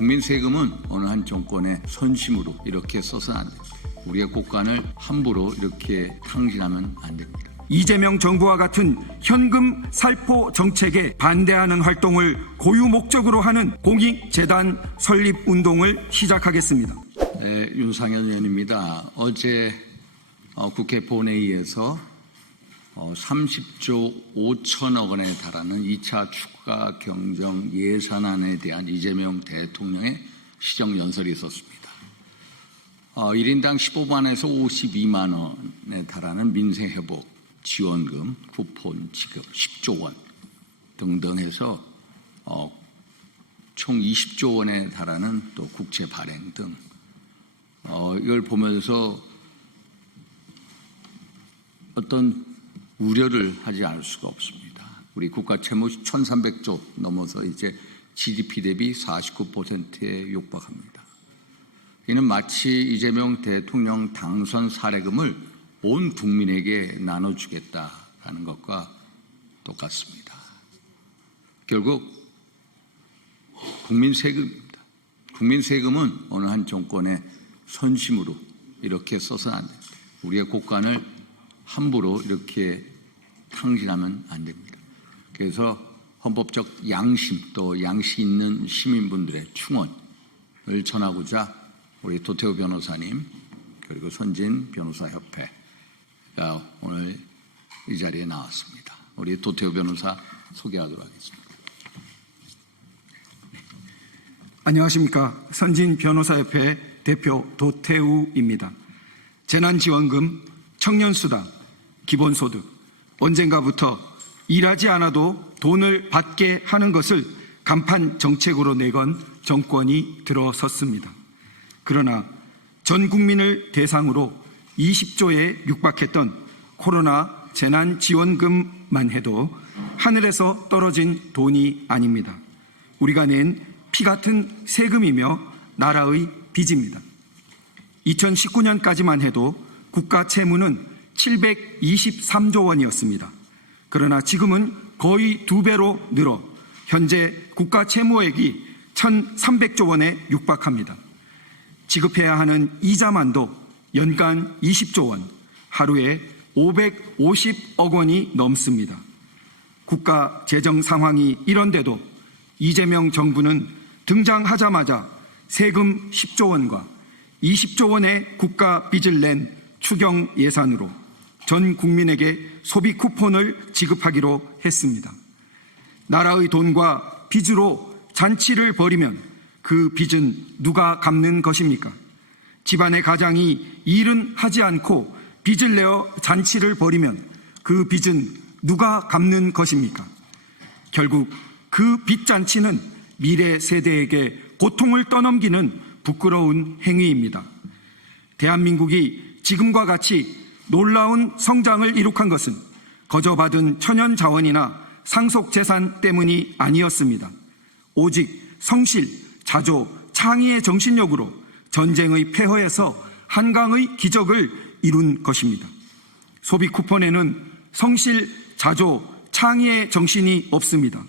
국민 세금은 어느 한 정권의 선심으로 이렇게 써서는 안 됩니다. 우리의 국간을 함부로 이렇게 탕진하면 안 됩니다. 이재명 정부와 같은 현금 살포 정책에 반대하는 활동을 고유 목적으로 하는 공익재단 설립 운동을 시작하겠습니다. 네, 윤상현 의원입니다. 어제 국회 본회의에서 30조 5천억 원에 달하는 2차 추가 경정 예산안에 대한 이재명 대통령의 시정연설이 있었습니다. 1인당 15만에서 52만 원에 달하는 민생회복 지원금, 쿠폰 지급 10조 원 등등 해서 총 20조 원에 달하는 또 국채 발행 등 이걸 보면서 어떤 우려를 하지 않을 수가 없습니다. 우리 국가 채무 1,300조 넘어서 이제 GDP 대비 49%에 육박합니다. 이는 마치 이재명 대통령 당선 사례금을 온 국민에게 나눠주겠다라는 것과 똑같습니다. 결국 국민 세금입니다. 국민 세금은 어느 한 정권의 선심으로 이렇게 써서는 안 됩니다. 우리의 국간을 함부로 이렇게 탕진하면 안 됩니다. 그래서 헌법적 양심 또 양심 있는 시민분들의 충원을 전하고자 우리 도태우 변호사님 그리고 선진 변호사협회가 오늘 이 자리에 나왔습니다. 우리 도태우 변호사 소개하도록 하겠습니다. 안녕하십니까. 선진 변호사협회 대표 도태우입니다. 재난지원금, 청년수당, 기본소득, 언젠가부터 일하지 않아도 돈을 받게 하는 것을 간판 정책으로 내건 정권이 들어섰습니다. 그러나 전 국민을 대상으로 20조에 육박했던 코로나 재난지원금만 해도 하늘에서 떨어진 돈이 아닙니다. 우리가 낸 피 같은 세금이며 나라의 빚입니다. 2019년까지만 해도 국가 채무는 723조 원이었습니다. 그러나 지금은 거의 2배로 늘어 현재 국가 채무액이 1,300조 원에 육박합니다. 지급해야 하는 이자만도 연간 20조 원, 하루에 550억 원이 넘습니다. 국가 재정 상황이 이런데도 이재명 정부는 등장하자마자 세금 10조 원과 20조 원의 국가 빚을 낸 추경 예산으로 전 국민에게 소비 쿠폰을 지급하기로 했습니다. 나라의 돈과 빚으로 잔치를 벌이면 그 빚은 누가 갚는 것입니까? 집안의 가장이 일은 하지 않고 빚을 내어 잔치를 벌이면 그 빚은 누가 갚는 것입니까? 결국 그 빚잔치는 미래 세대에게 고통을 떠넘기는 부끄러운 행위입니다. 대한민국이 지금과 같이 놀라운 성장을 이룩한 것은 거저받은 천연 자원이나 상속 재산 때문이 아니었습니다. 오직 성실, 자조, 창의의 정신력으로 전쟁의 폐허에서 한강의 기적을 이룬 것입니다. 소비 쿠폰에는 성실, 자조, 창의의 정신이 없습니다.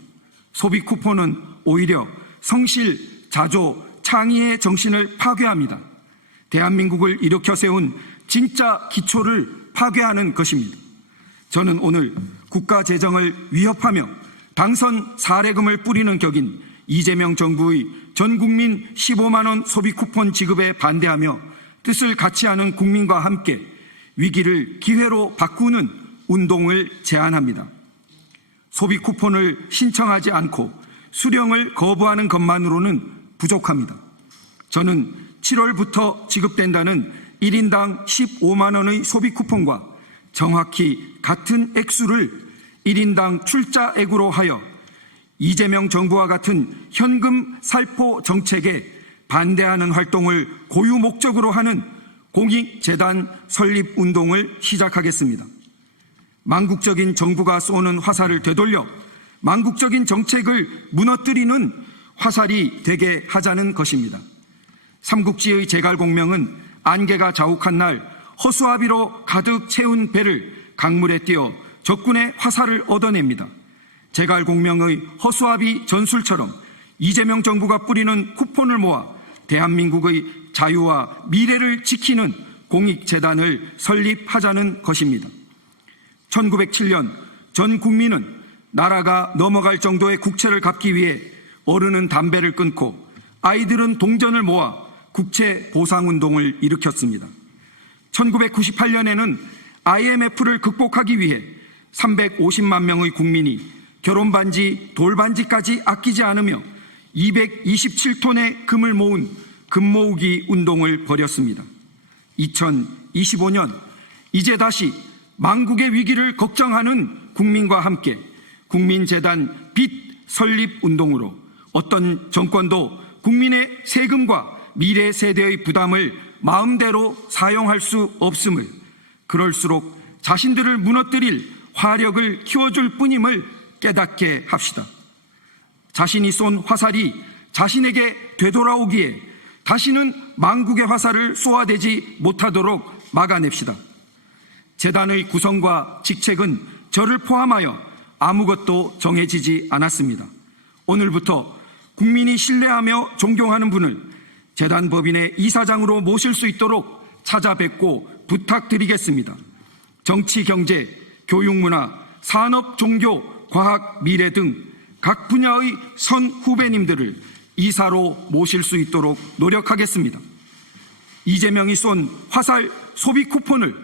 소비 쿠폰은 오히려 성실, 자조, 창의의 정신을 파괴합니다. 대한민국을 일으켜 세운 진짜 기초를 파괴하는 것입니다. 저는 오늘 국가 재정을 위협하며 당선 사례금을 뿌리는 격인 이재명 정부의 전 국민 15만 원 소비 쿠폰 지급에 반대하며 뜻을 같이 하는 국민과 함께 위기를 기회로 바꾸는 운동을 제안합니다. 소비 쿠폰을 신청하지 않고 수령을 거부하는 것만으로는 부족합니다. 저는 7월부터 지급된다는 1인당 15만 원의 소비 쿠폰과 정확히 같은 액수를 1인당 출자액으로 하여 이재명 정부와 같은 현금 살포 정책에 반대하는 활동을 고유 목적으로 하는 공익재단 설립 운동을 시작하겠습니다. 망국적인 정부가 쏘는 화살을 되돌려 망국적인 정책을 무너뜨리는 화살이 되게 하자는 것입니다. 삼국지의 제갈공명은 안개가 자욱한 날 허수아비로 가득 채운 배를 강물에 띄어 적군의 화살을 얻어냅니다. 제갈공명의 허수아비 전술처럼 이재명 정부가 뿌리는 쿠폰을 모아 대한민국의 자유와 미래를 지키는 공익재단을 설립하자는 것입니다. 1907년 전 국민은 나라가 넘어갈 정도의 국채를 갚기 위해 어른은 담배를 끊고 아이들은 동전을 모아 국채 보상운동을 일으켰습니다. 1998년에는 IMF를 극복하기 위해 350만 명의 국민이 결혼반지, 돌반지까지 아끼지 않으며 227톤의 금을 모은 금모으기 운동을 벌였습니다. 2025년 이제 다시 망국의 위기를 걱정하는 국민과 함께 국민재단 빚 설립 운동으로 어떤 정권도 국민의 세금과 미래 세대의 부담을 마음대로 사용할 수 없음을, 그럴수록 자신들을 무너뜨릴 화력을 키워줄 뿐임을 깨닫게 합시다. 자신이 쏜 화살이 자신에게 되돌아오기에 다시는 망국의 화살을 쏘아대지 못하도록 막아냅시다. 재단의 구성과 직책은 저를 포함하여 아무것도 정해지지 않았습니다. 오늘부터 국민이 신뢰하며 존경하는 분을 재단 법인의 이사장으로 모실 수 있도록 찾아뵙고 부탁드리겠습니다. 정치, 경제, 교육, 문화, 산업, 종교, 과학, 미래 등 각 분야의 선 후배님들을 이사로 모실 수 있도록 노력하겠습니다. 이재명이 쏜 화살 소비 쿠폰을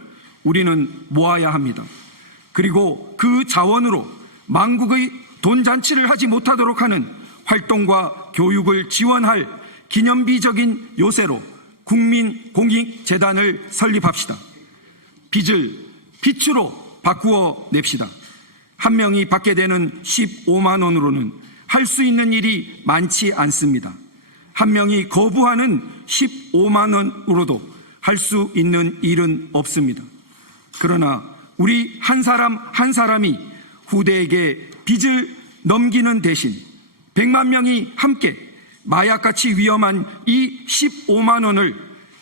우리는 모아야 합니다. 그리고 그 자원으로 망국의 돈잔치를 하지 못하도록 하는 활동과 교육을 지원할 기념비적인 요새로 국민공익재단을 설립합시다. 빚을 빛으로 바꾸어 냅시다. 한 명이 받게 되는 15만 원으로는 할 수 있는 일이 많지 않습니다. 한 명이 거부하는 15만 원으로도 할 수 있는 일은 없습니다. 그러나 우리 한 사람 한 사람이 후대에게 빚을 넘기는 대신 100만 명이 함께 마약같이 위험한 이 15만 원을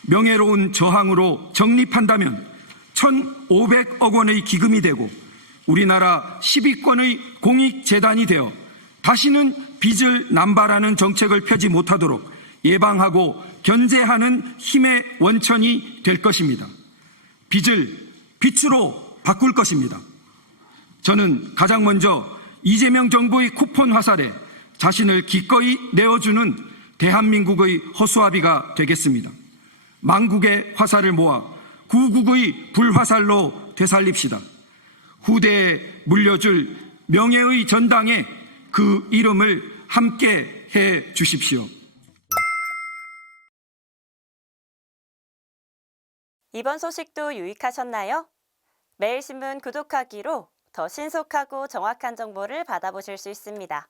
명예로운 저항으로 적립한다면 1,500억 원의 기금이 되고 우리나라 10위권의 공익재단이 되어 다시는 빚을 남발하는 정책을 펴지 못하도록 예방하고 견제하는 힘의 원천이 될 것입니다. 빚을 빛으로 바꿀 것입니다. 저는 가장 먼저 이재명 정부의 쿠폰 화살에 자신을 기꺼이 내어주는 대한민국의 허수아비가 되겠습니다. 망국의 화살을 모아 구국의 불화살로 되살립시다. 후대에 물려줄 명예의 전당에 그 이름을 함께 해 주십시오. 이번 소식도 유익하셨나요? 매일신문 구독하기로 더 신속하고 정확한 정보를 받아보실 수 있습니다.